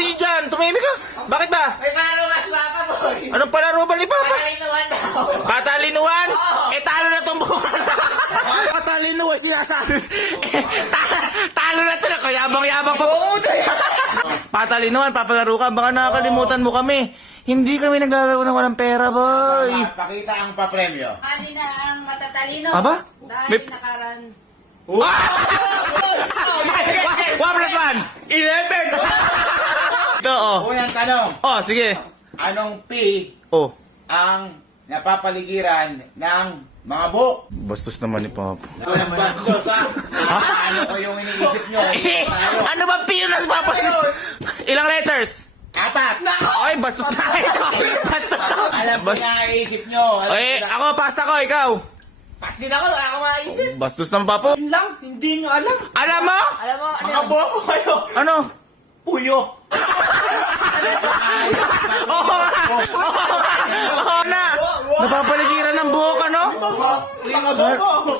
tuloy dyan? Tumimik ka. Bakit ba? May palaro mas Papa Boy. Anong palaro ba ni Papa? Patalinuan daw. Patalinuan? Oo. Eh, talo na itong buwan. Patalinuan sinasabi. Talo na ito na. Kayabang-yabang pa. Patalinuan, papalaro ka. Baka nakakalimutan mo kami. Hindi kami naglalaro ng walang pera, boy. Pakita ang papremyo. Ani na ang matatalino. Aba? Dahil May- nakaran. 1 plus 1. 11. Ito, oh. Unang tanong, Oh, sige. anong P Oh. ang napapaligiran ng mga buhok? Bastos naman ni Papa. Walang bastos, ha? Ano ko yung iniisip nyo? Tayo. Ano ba piyo na Papa? Ilang letters? 4. Ay, bastos na ito. Bastos na. Alam ko na iisip nyo. Alam Ay, ko na. ako, pasta ko, ikaw. Pas din ako, wala akong maisip. Bastos ng Papa. Yun lang, hindi nyo alam. Alam mo? Alam mo, ano Mga yun? bobo kayo. Ano? Puyo. Oo nga. Oo na. Napapaligiran ng buhok, ano? Mga bobo.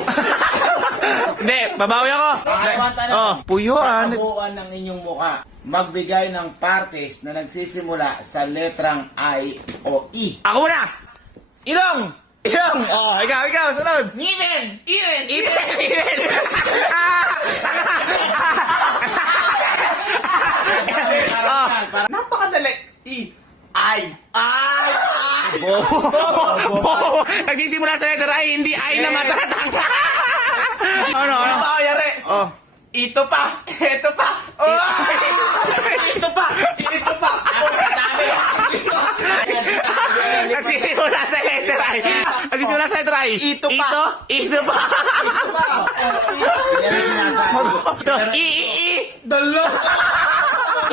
Hindi, babawi ako. Pangalawang tanong. Oh, puyuan. Sa kabuuan ng inyong muka, magbigay ng partes na nagsisimula sa letrang I o E. Ako muna. Ilong. Ilong. Oh, ikaw, sunod. Even! Even! Even. Oh. Napakadali. I. Bobo. Nagsisimula sa letter I, hindi I na matatang. Ano? Yari. Oh. Ito pa. Ito pa. Oh. Ito pa. Ito pa. Nagsisimula sa letter I. Nagsisimula sa letter I. Ito pa. Ito pa. Yan ang sinasabi. I. Dalo.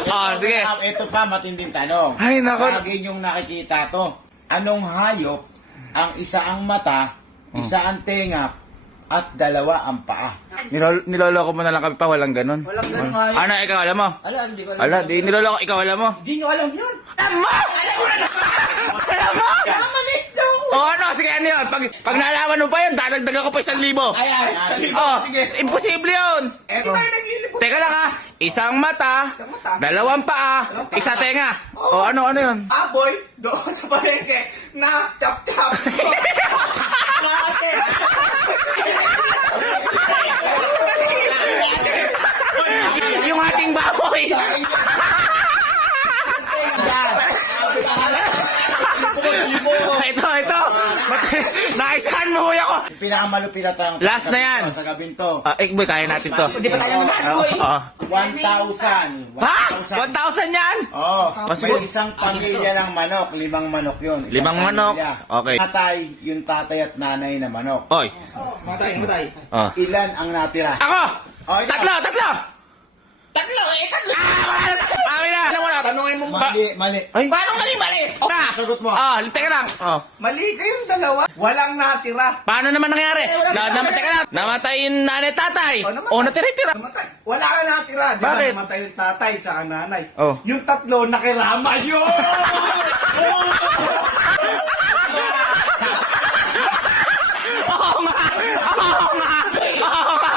Oh, sige. Ito pa, matinding tanong. Ay, nako. Lagi niyong nakikita to. Anong hayop ang isa ang mata, isa ang tenga, at dalawa ang paa? Niloloko mo na lang kami pa, walang ganun. Walang ganun nga yun. Ano, ikaw alam mo? Hindi ko alam. Ala, di niloloko, ikaw alam mo? Hindi nyo alam yun. Alam mo! Alam mo! Mali daw. O ano, sige ano yun? Pag naalaman mo pa yun, dadagdagan ko pa 1,000. Ayan. Oh, Sige. imposible yun! Eto tayo naglilipot. Teka lang ha, isang mata, dalawang paa, isa tenga. O ano yun? Aboy, doon sa palengke, na chap-chap. Yung ating baboy! Ito! Naisahan mo huya ko! Pinakamalupit na tanong. Last na yan. Sa gabing to. Boy, kaya natin to. Hindi pa tayo nanalo, boy. 1,000. Ha? 1,000 yan? Oo. Sige. May isang pamilya ng manok. 5 manok yun. Isang 5 manok. pamilya. Okay. Tatay, yung tatay at nanay na manok. Oy. Matay. Oh. Ilan ang natira? Ako! Oh, ikaw. Tatlo! Tatlo! Amin na! Ano mo na? Tanungin mo Mali. Ay! Paano naging mali? Na! Sagot mo. Teka lang. Oh. Mali kayong dalawa. Walang natira. Paano naman nangyari? Teka lang. Namatay yung nanay tatay. O natira-tira. Namatay. Wala ka natira. Di ba Bakit? namatay yung tatay tsaka nanay? Oh. Yung tatlo nakirama yun! Oo nga! Oo nga! Oo nga!